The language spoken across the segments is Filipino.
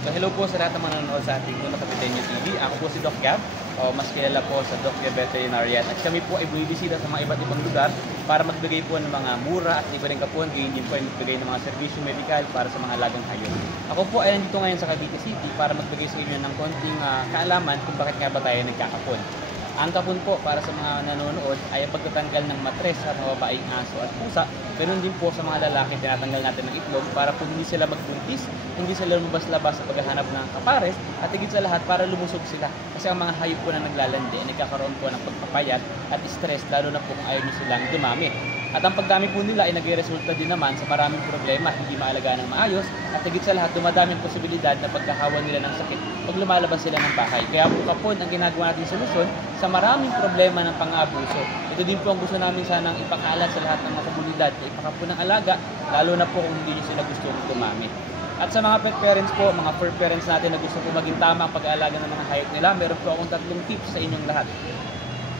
So hello po sa lahat ng mga nanonood sa ating Mundo Kapitenyo TV. Ako po si Doc Gab, o mas kilala po sa Doc Gab Veterinarian. At kami po ay bumibisita sa mga iba't ibang lugar para magbigay po ng mga mura at libreng kapuan. Gayon din po ay magbigay ng mga serbisyo medikal para sa mga alagang hayop. Ako po ay nandito ngayon sa Cavite City para magbigay sa inyo ng konting kaalaman kung bakit nga ba tayo nagkakapon. Ang kapon po para sa mga nanonood ay ang pagtatanggal ng matres sa mga babaeng aso at pusa. Ganun din po sa mga lalaki, tinatanggal natin ng itlog para po hindi sila magbuntis, hindi sila lumabas-labas sa paghahanap ng kapares, at higit sa lahat para lumusog sila. Kasi ang mga hayop po na naglalandi ay nagkakaroon po ng pagpapayat at stress, lalo na po kung ayaw nyo silang dumami. At ang pagdami po nila ay nagre-resulta din naman sa maraming problema, hindi maalagaan ng maayos, at higit sa lahat dumadami ang posibilidad na pagkahawa nila ng sakit pag lumalabas sila ng bahay. Kaya po kapon ang ginagawa natin solusyon sa maraming problema ng pang-abuso. Ito din po ang gusto namin sanang ipakalat sa lahat ng mga komunidad na ipakapon ng alaga, lalo na po kung hindi nyo sila gusto tumami. At sa mga pet parents po, mga fur parents natin na gusto po maging tama ang pag-aalaga ng mga hayop nila, meron po akong 3 tips sa inyong lahat.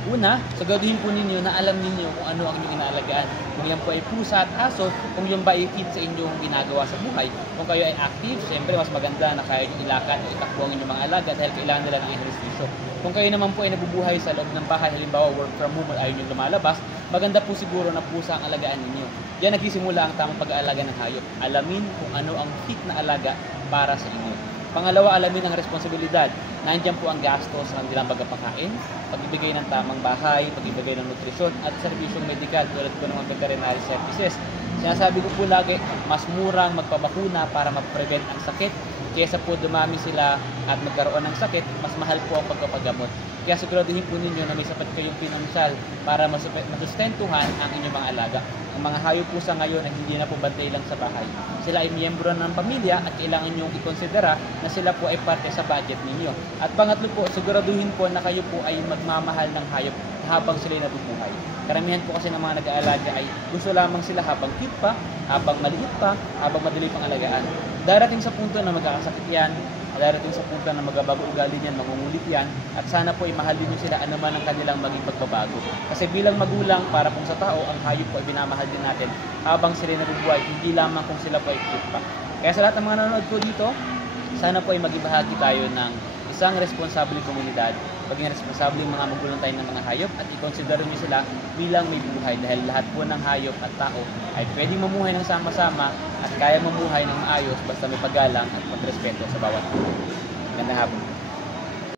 Una, siguraduhin po ninyo na alam ninyo kung ano ang inyong inaalagaan. Kung yan po ay pusa at aso, kung yung ba ay fit sa inyong ginagawa sa buhay. Kung kayo ay active, siyempre mas maganda na kaya nyo ilakan o itakbo ang inyong mga alaga dahil kailangan nila ng ehersisyo. Kung kayo naman po ay nabubuhay sa loob ng bahay, halimbawa work from home at ayaw nyo lumalabas, maganda po siguro na pusa ang alagaan ninyo. Diyan nagsisimula ang tamang pag-aalaga ng hayop. Alamin kung ano ang fit na alaga para sa inyo. Pangalawa, alamin ang responsibilidad. Nandiyan po ang gastos sa kanilang pagpapakain, pagbibigay ng tamang bahay, pagbibigay ng nutrisyon at serbisyong medikal tulad po ng mga veterinary services. Sinasabi ko po lagi, mas murang magpabakuna para ma-prevent ang sakit kaysa po dumami sila at magkaroon ng sakit, mas mahal po ang pagpapagamot. Kaya siguraduhin po ninyo na may sapat kayong pinansyal para masustentuhan ang inyong mga alaga. Ang mga hayop po sa ngayon ay hindi na po bantay lang sa bahay. Sila ay miyembro ng pamilya at kailangan nyo ikonsidera na sila po ay parte sa budget ninyo. At pangatlo po, siguraduhin po na kayo po ay magmamahal ng hayop habang sila ay nabubuhay. Karamihan po kasi ng mga nag-aalaga ay gusto lamang sila habang cute pa, habang maliit pa, habang madali pang alagaan. Darating sa punto na magkakasakit yan, darating sa punto na magbabago ugali niyan, mangungulit yan, at sana po ay mahalin nyo sila anuman ang kanilang maging pagbabago. Kasi bilang magulang, para pong sa tao, ang hayop po ay binamahal din natin habang sila nabubuhay, hindi lamang kung sila po ay cute pa. Kaya sa lahat ng mga nanonood ko dito, sana po ay maging bahagi tayo ng isang responsable komunidad, maging responsable yung mga magulang tayo ng mga hayop at i-consider nyo sila bilang may buhay dahil lahat po ng hayop at tao ay pwedeng mamuhay ng sama-sama at kaya mamuhay ng maayos basta may paggalang at pagrespeto sa bawat tao. Magandang hapon.